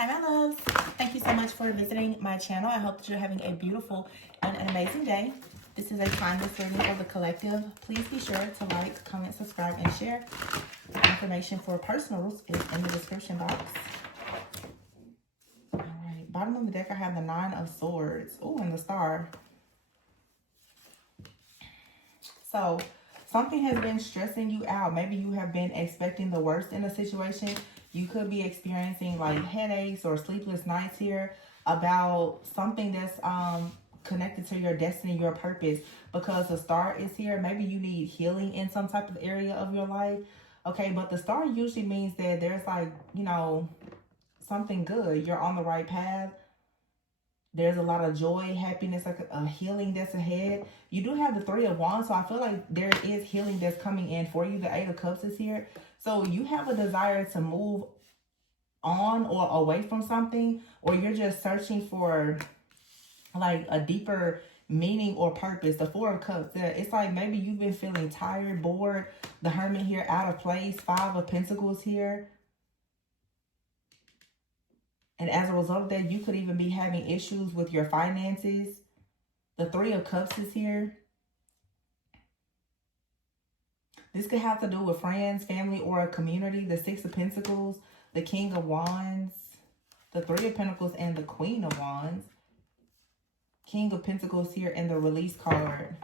Hi, my loves. Thank you so much for visiting my channel. I hope that you're having a beautiful and an amazing day. This is a timeless reading for the collective. Please be sure to like, comment, subscribe, and share. Information for personals is in the description box. All right. Bottom of the deck, I have the Nine of Swords. Oh, and the Star. So, something has been stressing you out. Maybe you have been expecting the worst in a situation. You could be experiencing like headaches or sleepless nights here about something that's connected to your destiny, your purpose, because the Star is here. Maybe you need healing in some type of area of your life. Okay, but the Star usually means that there's like, you know, something good. You're on the right path. There's a lot of joy, happiness, like a healing that's ahead. You do have the Three of Wands, so I feel like there is healing that's coming in for you. The Eight of Cups is here. So you have a desire to move on or away from something, or you're just searching for like a deeper meaning or purpose. The Four of Cups, it's like maybe you've been feeling tired, bored. The Hermit here, out of place. Five of Pentacles here. And as a result of that, you could even be having issues with your finances. The Three of Cups is here. This could have to do with friends, family, or a community. The Six of Pentacles, the King of Wands, the Three of Pentacles, and the Queen of Wands. King of Pentacles here, and the Release card.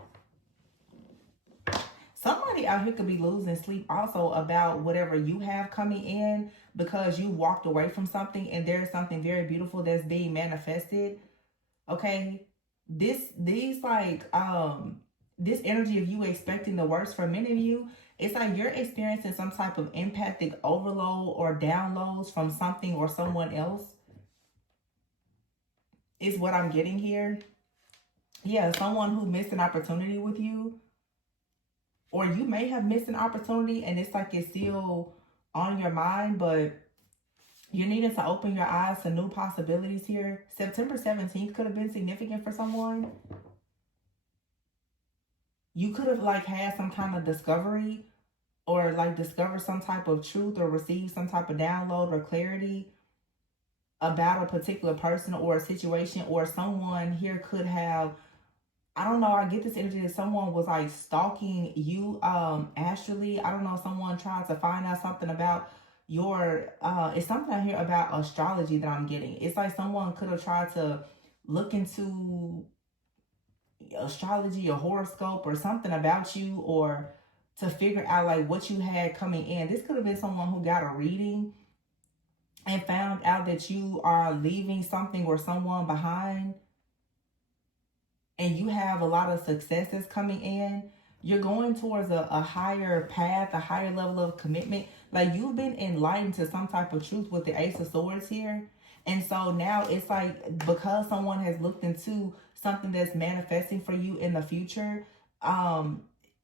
Somebody out here could be losing sleep also about whatever you have coming in because you walked away from something and there's something very beautiful that's being manifested. Okay. This energy of you expecting the worst for many of you, it's like you're experiencing some type of empathic overload or downloads from something or someone else is what I'm getting here. Yeah, someone who missed an opportunity with you. Or you may have missed an opportunity and it's like it's still on your mind, but you're needing to open your eyes to new possibilities here. September 17th could have been significant for someone. You could have like had some kind of discovery or like discovered some type of truth or received some type of download or clarity about a particular person or a situation, or someone here could have, I don't know, I get this energy that someone was like stalking you astrally. I don't know, someone tried to find out something about your, it's something out here about astrology that I'm getting. It's like someone could have tried to look into astrology or horoscope or something about you, or to figure out like what you had coming in. This could have been someone who got a reading and found out that you are leaving something or someone behind, and you have a lot of success that's coming in. You're going towards a higher path, a higher level of commitment. Like you've been enlightened to some type of truth with the Ace of Swords here. And so now it's like, because someone has looked into something that's manifesting for you in the future,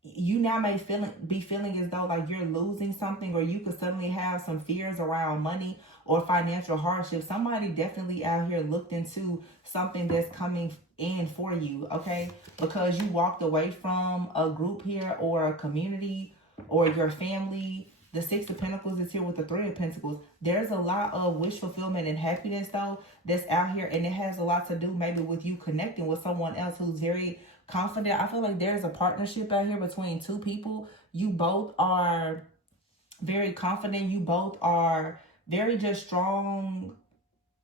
you now may be feeling as though like you're losing something, or you could suddenly have some fears around money or financial hardship. Somebody definitely out here looked into something that's coming in for you, okay? Because you walked away from a group here or a community or your family. The Six of Pentacles is here with the Three of Pentacles. There's a lot of wish fulfillment and happiness though that's out here, and it has a lot to do maybe with you connecting with someone else who's very confident. I feel like there's a partnership out here between two people. You both are very confident. You both are very just strong,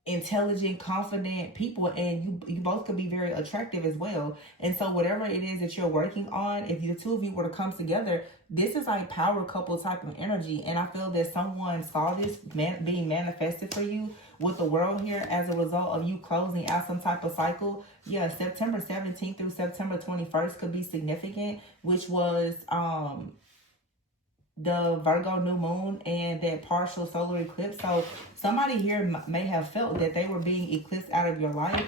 intelligent, confident people, and you both could be very attractive as well. And so whatever it is that you're working on, if the two of you were to come together, this is like power couple type of energy. And I feel that someone saw this being manifested for you with the World here as a result of you closing out some type of cycle. Yeah, September 17th through September 21st could be significant, which was the Virgo new moon and that partial solar eclipse. So somebody here may have felt that they were being eclipsed out of your life,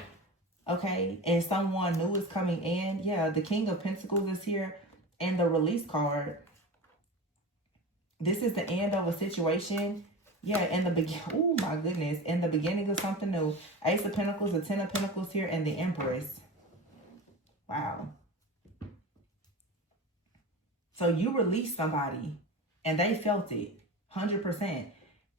okay? And someone new is coming in. Yeah, the King of Pentacles is here, and the Release card. This is the end of a situation. Yeah, in the beginning, oh my goodness, in the beginning of something new. Ace of Pentacles, the Ten of Pentacles here, and the Empress. Wow. So you released somebody and they felt it 100%.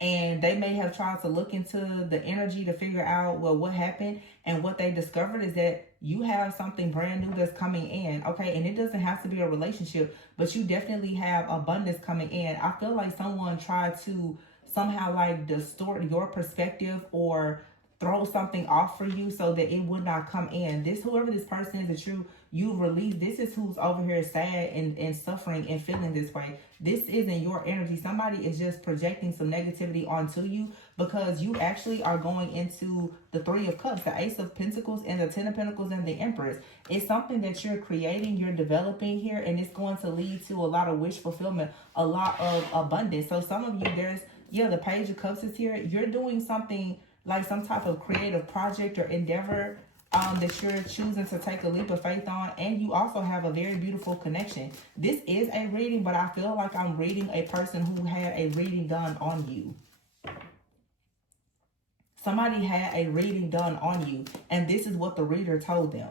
And they may have tried to look into the energy to figure out, well, what happened. And what they discovered is that you have something brand new that's coming in. Okay. And it doesn't have to be a relationship, but you definitely have abundance coming in. I feel like someone tried to somehow like distort your perspective or throw something off for you so that it would not come in. This, whoever this person is that you release, this is who's over here sad and suffering and feeling this way. This isn't your energy. Somebody is just projecting some negativity onto you, because you actually are going into the Three of Cups, the Ace of Pentacles, and the Ten of Pentacles, and the Empress. It's something that you're creating, you're developing here, and it's going to lead to a lot of wish fulfillment, a lot of abundance. So some of you, there's, yeah, the Page of Cups is here. You're doing something like some type of creative project or endeavor that you're choosing to take a leap of faith on. And you also have a very beautiful connection. This is a reading, but I feel like I'm reading a person who had a reading done on you. Somebody had a reading done on you, and this is what the reader told them.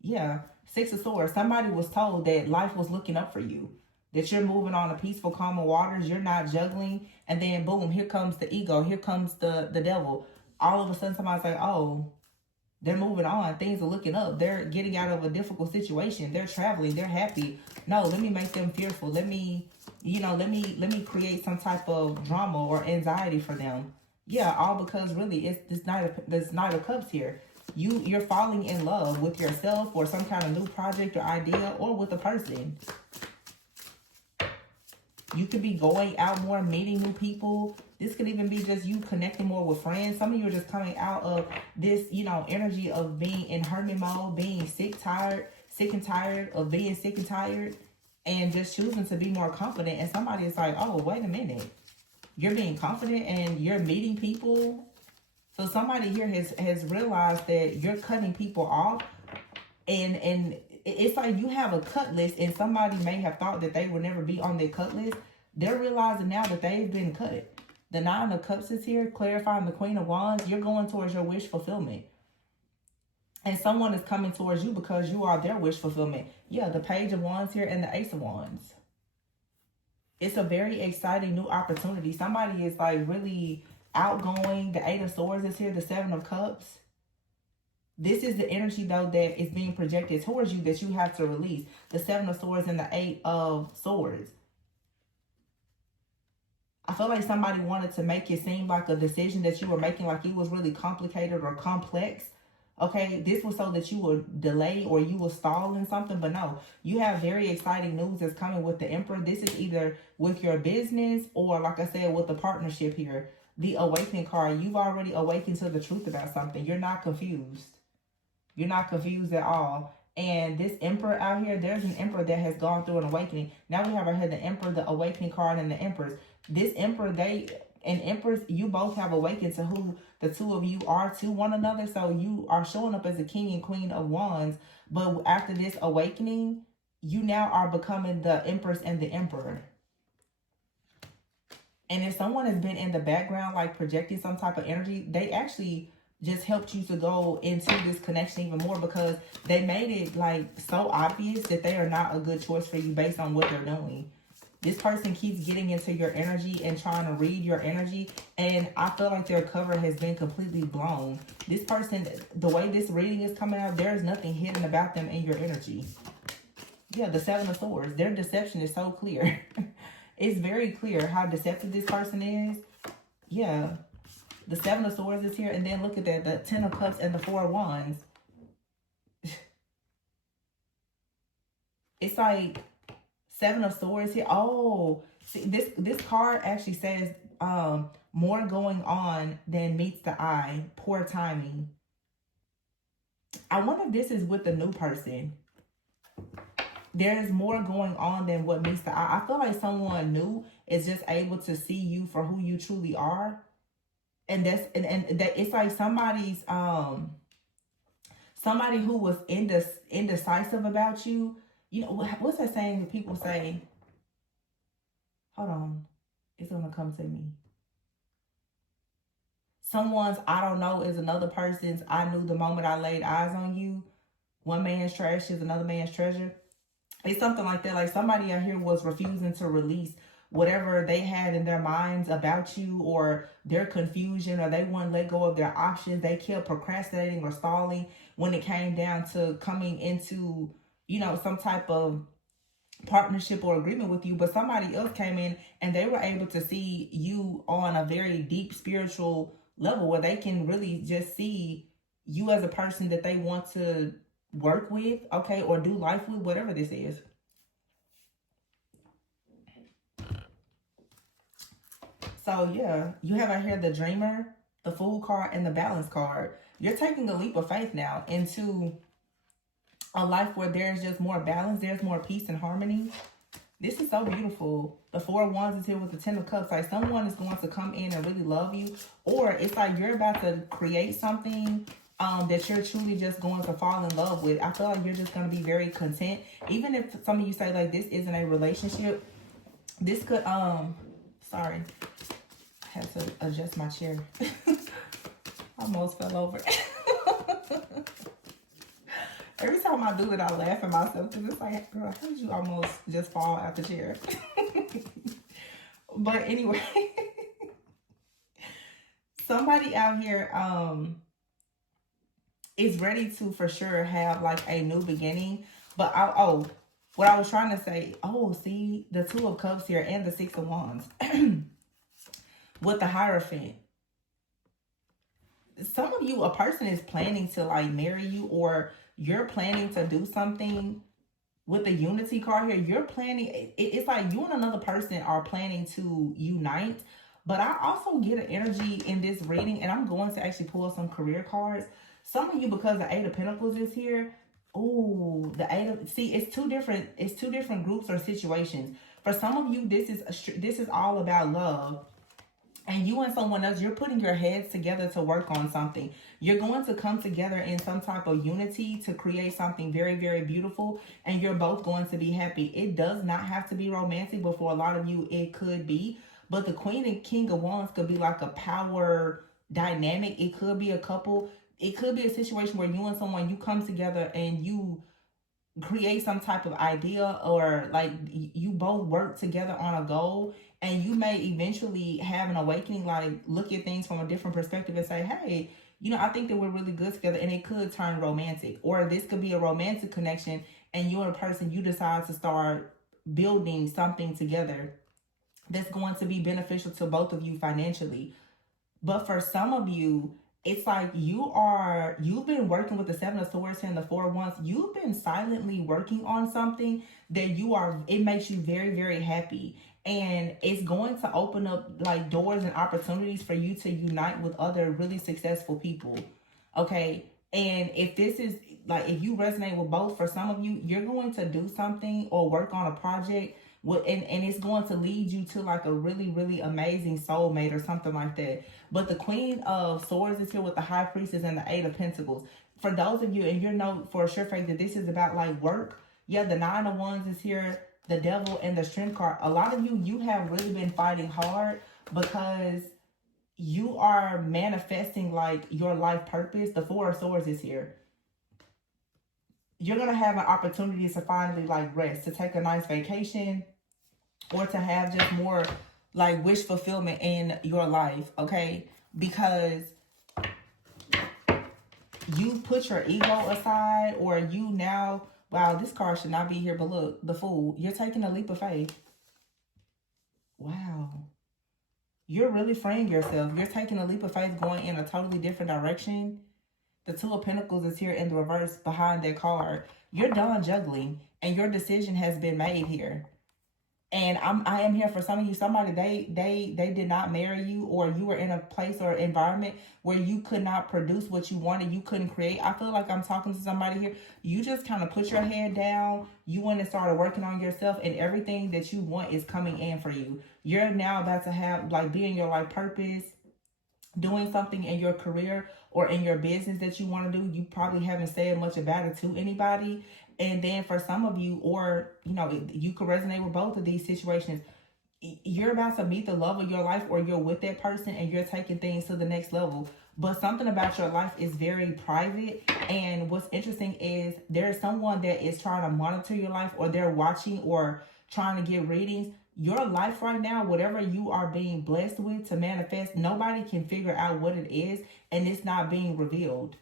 Yeah, Six of Swords. Somebody was told that life was looking up for you, that you're moving on a peaceful, calm waters. You're not juggling. And then boom, here comes the ego. Here comes the devil. All of a sudden, somebody's like, oh, they're moving on. Things are looking up. They're getting out of a difficult situation. They're traveling. They're happy. No, let me make them fearful. Let me, let me create some type of drama or anxiety for them. Yeah, all because really it's this Knight of Cups here. You're falling in love with yourself or some kind of new project or idea, or with a person. You could be going out more, meeting new people. This could even be just you connecting more with friends. Some of you are just coming out of this, energy of being in hermit mode, being sick and tired of being sick and tired, and just choosing to be more confident. And somebody is like, oh, wait a minute. You're being confident and you're meeting people. So somebody here has realized that you're cutting people off, and it's like you have a cut list, and somebody may have thought that they would never be on their cut list. They're realizing now that they've been cut. The Nine of Cups is here, clarifying the Queen of Wands. You're going towards your wish fulfillment. And someone is coming towards you because you are their wish fulfillment. Yeah, the Page of Wands here and the Ace of Wands. It's a very exciting new opportunity. Somebody is like really outgoing. The Eight of Swords is here, the Seven of Cups. This is the energy, though, that is being projected towards you that you have to release. The Seven of Swords and the Eight of Swords. I feel like somebody wanted to make it seem like a decision that you were making, like it was really complicated or complex. Okay, this was so that you would delay or you will stall in something. But no, you have very exciting news that's coming with the Emperor. This is either with your business or, like I said, with the partnership here. The Awakening card. You've already awakened to the truth about something. You're not confused. You're not confused at all. And this Emperor out here, there's an Emperor that has gone through an awakening. Now we have right here the Emperor, the Awakening card, and the Empress. This Emperor, and Empress, you both have awakened to who the two of you are to one another. So you are showing up as a King and Queen of Wands. But after this awakening, you now are becoming the Empress and the Emperor. And if someone has been in the background, like projecting some type of energy, they actually just helped you to go into this connection even more, because they made it like so obvious that they are not a good choice for you based on what they're doing. This person keeps getting into your energy and trying to read your energy, and I feel like their cover has been completely blown. This person, the way this reading is coming out, there's nothing hidden about them in your energy. Yeah, the Seven of Swords. Their deception is so clear. It's very clear how deceptive this person is. Yeah. The Seven of Swords is here. And then look at that. The Ten of Cups and the Four of Wands. It's like Seven of Swords here. Oh, see, this card actually says more going on than meets the eye. Poor timing. I wonder if this is with the new person. There's more going on than what meets the eye. I feel like someone new is just able to see you for who you truly are. And that's and that it's like somebody's somebody who was indecisive about you. You know, what's that saying that people say? Hold on. It's gonna come to me. Someone's I don't know is another person's I knew the moment I laid eyes on you. One man's trash is another man's treasure. It's something like that. Like somebody out here was refusing to release whatever they had in their minds about you, or their confusion, or they wouldn't let go of their options. They kept procrastinating or stalling when it came down to coming into, you know, some type of partnership or agreement with you. But somebody else came in and they were able to see you on a very deep spiritual level, where they can really just see you as a person that they want to work with, okay, or do life with, whatever this is. So yeah, you have out here the Dreamer, the Fool card, and the Balance card. You're taking a leap of faith now into a life where there's just more balance, there's more peace and harmony. This is so beautiful. The Four of Wands is here with the Ten of Cups. Like someone is going to come in and really love you, or it's like you're about to create something that you're truly just going to fall in love with. I feel like you're just going to be very content. Even if some of you say like this isn't a relationship, this could sorry, I had to adjust my chair. I almost fell over. Every time I do it, I laugh at myself because it's like, girl, how did you almost just fall out the chair? But anyway, somebody out here is ready to for sure have like a new beginning. But what I was trying to say, see, the Two of Cups here and the Six of Wands with the Hierophant. Some of you, a person is planning to like marry you, or you're planning to do something with the Unity card here. You're planning, it's like you and another person are planning to unite. But I also get an energy in this reading, and I'm going to actually pull some career cards. Some of you, because the Eight of Pentacles is here, the Eight of, see, it's two different groups or situations. For some of you, this is all about love. And you and someone else, you're putting your heads together to work on something. You're going to come together in some type of unity to create something very, very beautiful. And you're both going to be happy. It does not have to be romantic, but for a lot of you, it could be. But the Queen and King of Wands could be like a power dynamic. It could be a couple. It could be a situation where you and someone, you come together and you create some type of idea, or like you both work together on a goal, and you may eventually have an awakening, like look at things from a different perspective and say, hey, you know, I think that we're really good together, and it could turn romantic. Or this could be a romantic connection, and you and a person, you decide to start building something together that's going to be beneficial to both of you financially. But for some of you, it's like you've been working with the Seven of Swords and the Four of Wands. You've been silently working on something that it makes you very, very happy. And it's going to open up like doors and opportunities for you to unite with other really successful people. Okay. And if this is like, if you resonate with both, for some of you, you're going to do something or work on a project and it's going to lead you to like a really, really amazing soulmate or something like that. But the Queen of Swords is here with the High Priestess and the Eight of Pentacles. For those of you, and you know for a sure fact that this is about like work. Yeah, the Nine of Wands is here, the Devil, and the Strength card. A lot of you have really been fighting hard because you are manifesting like your life purpose. The Four of Swords is here. You're going to have an opportunity to finally like rest, to take a nice vacation, or to have just more like wish fulfillment in your life, okay? Because you put your ego aside, or you now, wow, this card should not be here, but look, the Fool, you're taking a leap of faith. Wow. You're really freeing yourself. You're taking a leap of faith, going in a totally different direction. The Two of Pentacles is here in the reverse behind that card. You're done juggling, and your decision has been made here. And I am here for some of you. Somebody, they did not marry you, or you were in a place or environment where you could not produce what you wanted. You couldn't create. I feel like I'm talking to somebody here. You just kind of put your head down. You went and started working on yourself, and everything that you want is coming in for you. You're now about to have like be in your life purpose, doing something in your career or in your business that you want to do. You probably haven't said much about it to anybody. And then for some of you, or, you know, you could resonate with both of these situations. You're about to meet the love of your life, or you're with that person and you're taking things to the next level. but something about your life is very private. And what's interesting is there's someone that is trying to monitor your life, or they're watching or trying to get readings. Your life right now, whatever you are being blessed with to manifest, nobody can figure out what it is, and it's not being revealed.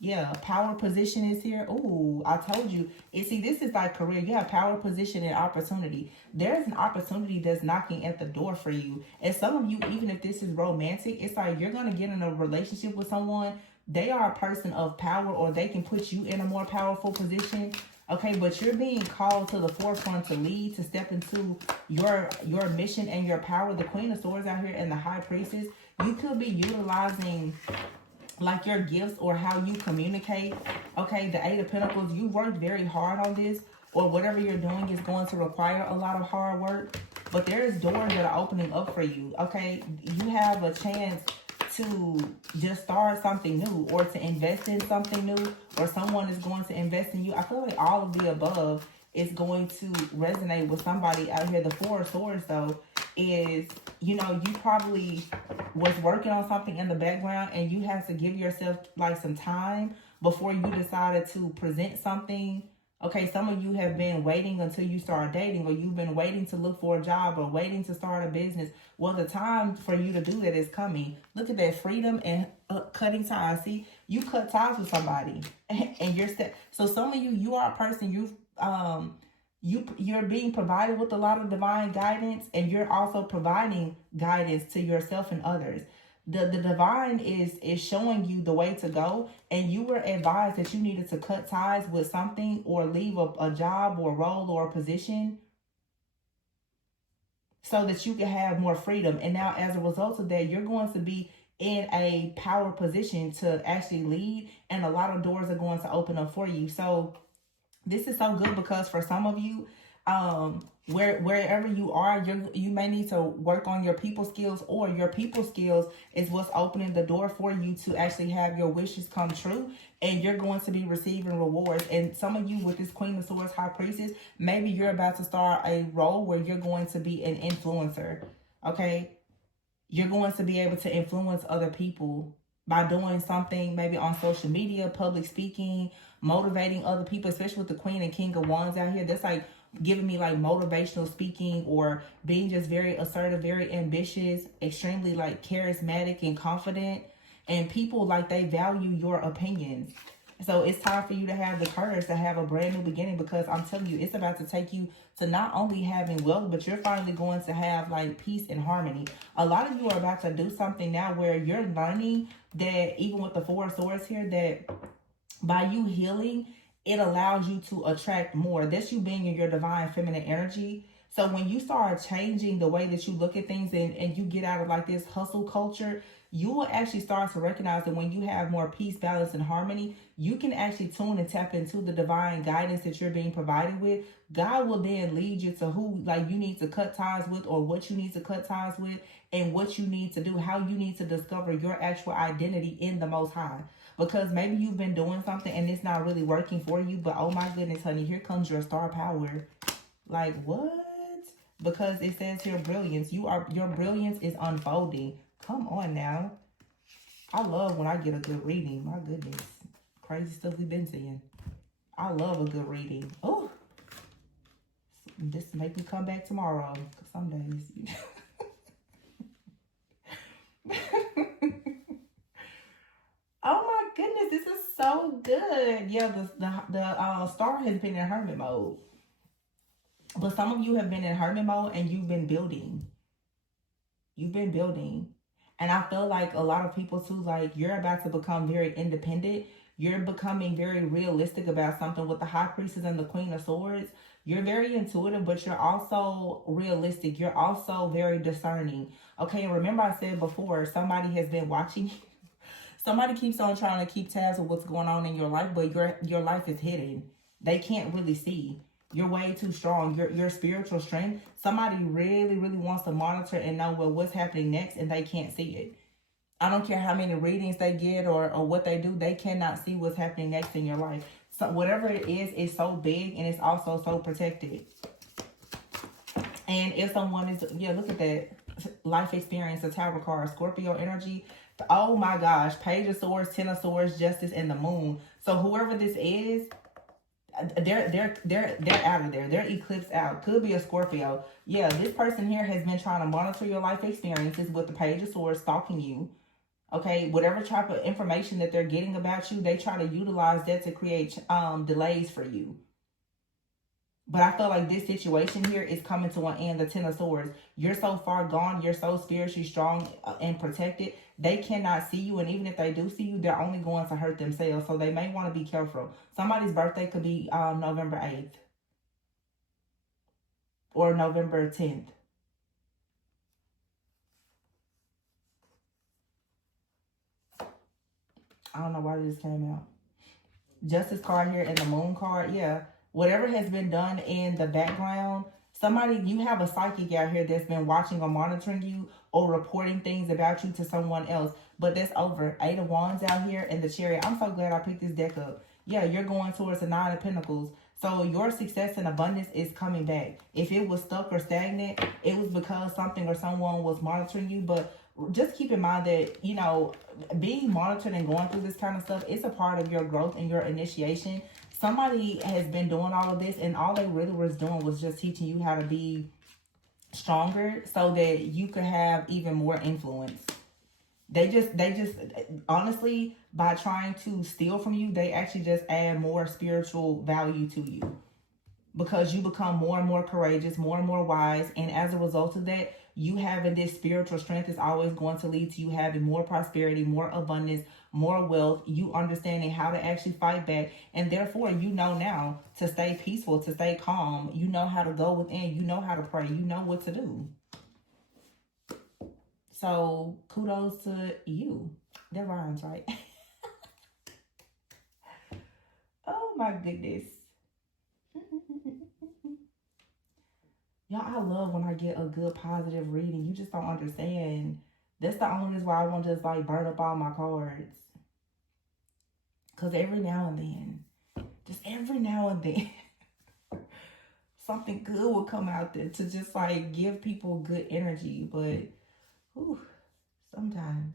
Yeah, power position is here. Ooh, I told you. And see, this is like career. You have power, position, and opportunity. There's an opportunity that's knocking at the door for you. And some of you, even if this is romantic, it's like you're going to get in a relationship with someone. They are a person of power, or they can put you in a more powerful position. Okay, but you're being called to the forefront to lead, to step into your mission and your power. The Queen of Swords out here and the High Priestess. You could be utilizing like your gifts or how you communicate. Okay, the Eight of Pentacles, you worked very hard on this, or whatever you're doing is going to require a lot of hard work, but there's doors that are opening up for you. Okay, you have a chance to just start something new, or to invest in something new, or someone is going to invest in you. I feel like all of the above is going to resonate with somebody out here. The Four of Swords, though, is, you know, you probably was working on something in the background, and you have to give yourself like some time before you decided to present something. Okay, some of you have been waiting until you start dating, or you've been waiting to look for a job, or waiting to start a business. Well, the time for you to do that is coming. Look at that, freedom and cutting ties. See, you cut ties with somebody, and you're so some of you, you are a person, you're being provided with a lot of divine guidance, and you're also providing guidance to yourself and others. The divine is showing you the way to go, and you were advised that you needed to cut ties with something, or leave a job or a role or a position, so that you can have more freedom. And now, as a result of that, you're going to be in a power position to actually lead, and a lot of doors are going to open up for you. So this is so good, because for some of you, wherever you are, you may need to work on your people skills, or your people skills is what's opening the door for you to actually have your wishes come true, and you're going to be receiving rewards. And some of you with this Queen of Swords, High Priestess, maybe you're about to start a role where you're going to be an influencer. Okay, you're going to be able to influence other people by doing something maybe on social media, public speaking, motivating other people, especially with the Queen and King of Wands out here. That's like giving me like motivational speaking, or being just very assertive, very ambitious, extremely like charismatic and confident. And people, like, they value your opinions. So it's time for you to have the courage to have a brand new beginning, because I'm telling you, it's about to take you to not only having wealth, but you're finally going to have like peace and harmony. A lot of you are about to do something now where you're learning that, even with the Four of Swords here, that by you healing, it allows you to attract more. That's you being in your divine feminine energy. So when you start changing the way that you look at things, and you get out of like this hustle culture, you will actually start to recognize that when you have more peace, balance, and harmony, you can actually tune and tap into the divine guidance that you're being provided with. God will then lead you to who like you need to cut ties with, or what you need to cut ties with, and what you need to do, how you need to discover your actual identity in the Most High. Because maybe you've been doing something and it's not really working for you, but oh my goodness, honey, here comes your star power. Like, what? Because it says here, brilliance. Your brilliance is unfolding. Come on now. I love when I get a good reading. My goodness. Crazy stuff we've been seeing. I love a good reading. Oh, this make me come back tomorrow. Some days. Oh my goodness, this is so good. Yeah, the star has been in hermit mode. But some of you have been in hermit mode, and you've been building. You've been building. And I feel like a lot of people too, like, you're about to become very independent. You're becoming very realistic about something. With the High Priestess and the Queen of Swords, you're very intuitive, but you're also realistic. You're also very discerning. Okay, and remember I said before, somebody has been watching you. Somebody keeps on trying to keep tabs of what's going on in your life, but your life is hidden. They can't really see. You're way too strong. Your spiritual strength. Somebody really, really wants to monitor and know, well, what's happening next, and they can't see it. I don't care how many readings they get or what they do. They cannot see what's happening next in your life. So whatever it is so big, and it's also so protected. And if someone is, yeah, look at that. Life experience, a tower card, Scorpio energy. Oh my gosh. Page of Swords, Ten of Swords, Justice, and the Moon. So whoever this is, they're out of there. They're eclipsed out. Could be a Scorpio. Yeah, this person here has been trying to monitor your life experiences with the Page of Swords, stalking you. Okay, whatever type of information that they're getting about you, they try to utilize that to create delays for you. But I feel like this situation here is coming to an end. The Ten of Swords. You're so far gone. You're so spiritually strong and protected. They cannot see you. And even if they do see you, they're only going to hurt themselves. So they may want to be careful. Somebody's birthday could be November 8th. Or November 10th. I don't know why this came out. Justice card here and the Moon card. Yeah. Whatever has been done in the background, somebody, you have a psychic out here that's been watching or monitoring you or reporting things about you to someone else. But that's over. 8 of Wands out here and the Chariot. I'm so glad I picked this deck up. Yeah, you're going towards the 9 of Pentacles. So your success and abundance is coming back. If it was stuck or stagnant, it was because something or someone was monitoring you. But just keep in mind that, you know, being monitored and going through this kind of stuff, it's a part of your growth and your initiation. Somebody has been doing all of this, and all they really was doing was just teaching you how to be stronger so that you could have even more influence. They just honestly, by trying to steal from you, they actually just add more spiritual value to you, because you become more and more courageous, more and more wise. And as a result of that, you having this spiritual strength is always going to lead to you having more prosperity, more abundance, more wealth, you understanding how to actually fight back. And therefore, you know now to stay peaceful, to stay calm. You know how to go within. You know how to pray. You know what to do. So kudos to you. That rhymes, right? Oh my goodness. Y'all, I love when I get a good positive reading. You just don't understand. That's the only reason why I won't just like burn up all my cards. Because every now and then, just every now and then, something good will come out there to just like give people good energy. But whew, sometimes.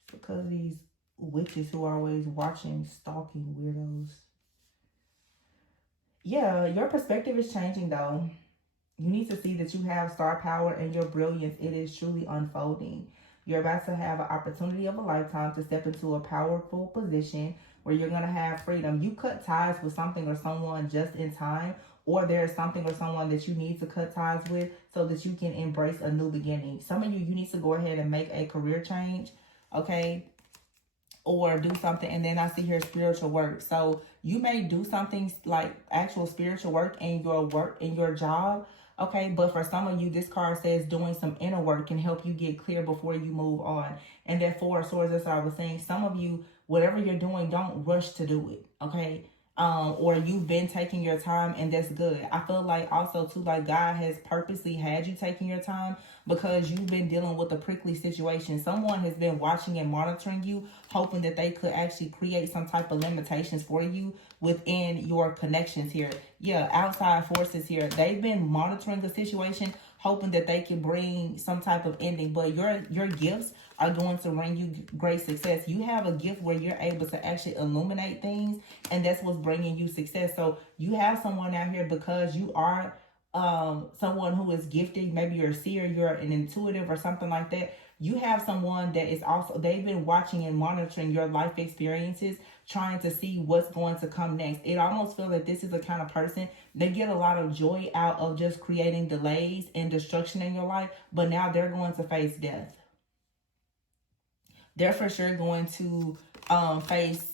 It's because these witches who are always watching, stalking weirdos. Yeah, your perspective is changing though. You need to see that you have star power and your brilliance. It is truly unfolding. You're about to have an opportunity of a lifetime to step into a powerful position where you're going to have freedom. You cut ties with something or someone just in time, or there's something or someone that you need to cut ties with so that you can embrace a new beginning. Some of you need to go ahead and make a career change, okay? Or do something. And then I see here spiritual work. So you may do something like actual spiritual work in your job. Okay, but for some of you, this card says doing some inner work can help you get clear before you move on. And that Four of Swords, that's what I was saying. Some of you, whatever you're doing, don't rush to do it. Okay. Or you've been taking your time, and that's good. I feel like also too, like God has purposely had you taking your time because you've been dealing with a prickly situation. Someone has been watching and monitoring you, hoping that they could actually create some type of limitations for you within your connections here. Yeah, outside forces here. They've been monitoring the situation, hoping that they can bring some type of ending. But your gifts are going to bring you great success. You have a gift where you're able to actually illuminate things, and that's what's bringing you success. So you have someone out here, because you are someone who is gifted. Maybe you're a seer, you're an intuitive or something like that. You have someone that is also, they've been watching and monitoring your life experiences, trying to see what's going to come next. It almost feels like this is the kind of person, they get a lot of joy out of just creating delays and destruction in your life, but now they're going to face death. They're for sure going to face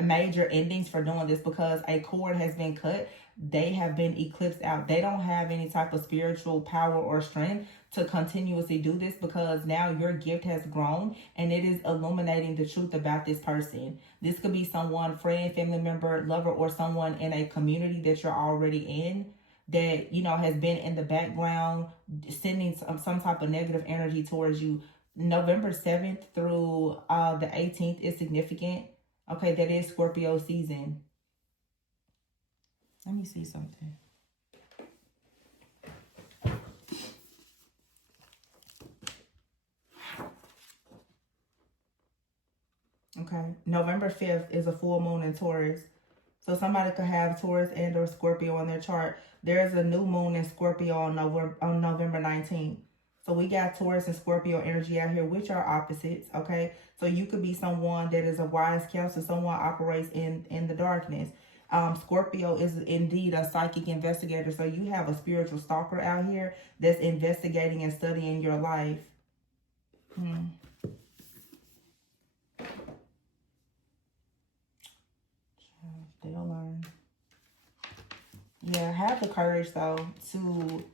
major endings for doing this, because a cord has been cut. They have been eclipsed out. They don't have any type of spiritual power or strength to continuously do this, because now your gift has grown and it is illuminating the truth about this person. This could be someone, friend, family member, lover, or someone in a community that you're already in that, you know, has been in the background sending some type of negative energy towards you. November 7th through the 18th is significant. Okay, that is Scorpio season. Let me see something. Okay. November 5th is a full moon in Taurus. So somebody could have Taurus and or Scorpio on their chart. There's a new moon in Scorpio on November 19th. So we got Taurus and Scorpio energy out here, which are opposites, okay? So you could be someone that is a wise counselor, someone operates in the darkness. Scorpio is indeed a psychic investigator. So you have a spiritual stalker out here that's investigating and studying your life. They'll learn. Yeah, have the courage though to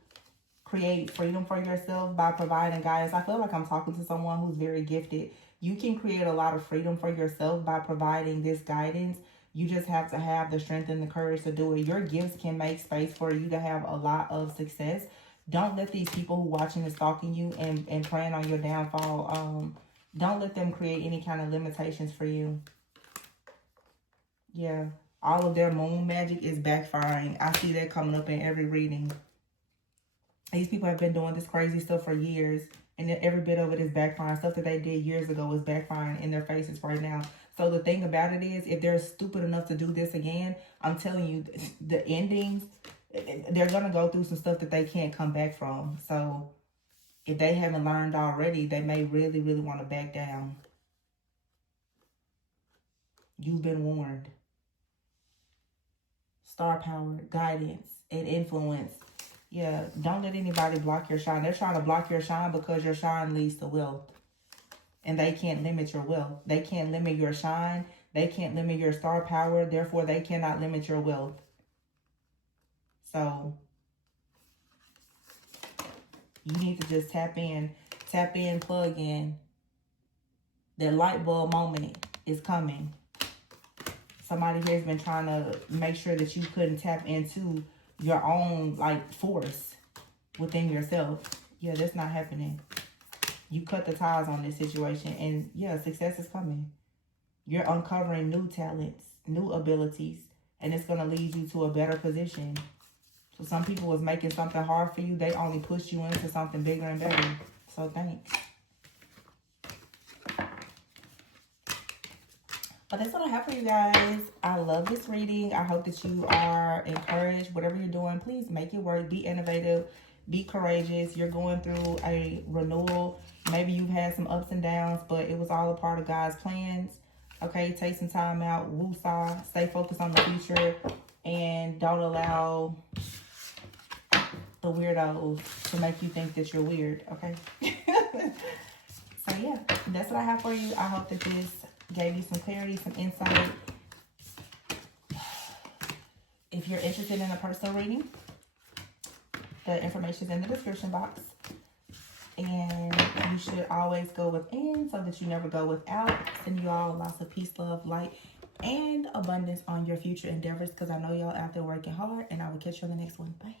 create freedom for yourself by providing guidance. I feel like I'm talking to someone who's very gifted. You can create a lot of freedom for yourself by providing this guidance. You just have to have the strength and the courage to do it. Your gifts can make space for you to have a lot of success. Don't let these people who watching and stalking you and preying on your downfall, don't let them create any kind of limitations for you. Yeah, all of their moon magic is backfiring. I see that coming up in every reading. These people have been doing this crazy stuff for years, and every bit of it is backfiring. Stuff that they did years ago is backfiring in their faces right now. So the thing about it is, if they're stupid enough to do this again, I'm telling you, the endings, they're going to go through some stuff that they can't come back from. So if they haven't learned already, they may really, really want to back down. You've been warned. Star power, guidance, and influence. Yeah, don't let anybody block your shine. They're trying to block your shine because your shine leads to wealth. And they can't limit your wealth. They can't limit your shine. They can't limit your star power. Therefore, they cannot limit your wealth. So, you need to just tap in, plug in. That light bulb moment is coming. Somebody here has been trying to make sure that you couldn't tap into your own, like, force within yourself. Yeah, that's not happening. You cut the ties on this situation, and yeah, success is coming. You're uncovering new talents, new abilities, and it's going to lead you to a better position. So some people was making something hard for you. They only pushed you into something bigger and better. So thanks. But that's what I have for you guys. I love this reading. I hope that you are encouraged. Whatever you're doing, please make it work. Be innovative. Be courageous. You're going through a renewal. Maybe you've had some ups and downs, but it was all a part of God's plans. Okay, take some time out. Woo-saw. Stay focused on the future. And don't allow the weirdos to make you think that you're weird. Okay? So, yeah. That's what I have for you. I hope that this gave you some clarity, some insight. If you're interested in a personal reading, the information is in the description box. And you should always go within so that you never go without. Send you all lots of peace, love, light, and abundance on your future endeavors, because I know y'all out there working hard. And I will catch you on the next one. Bye.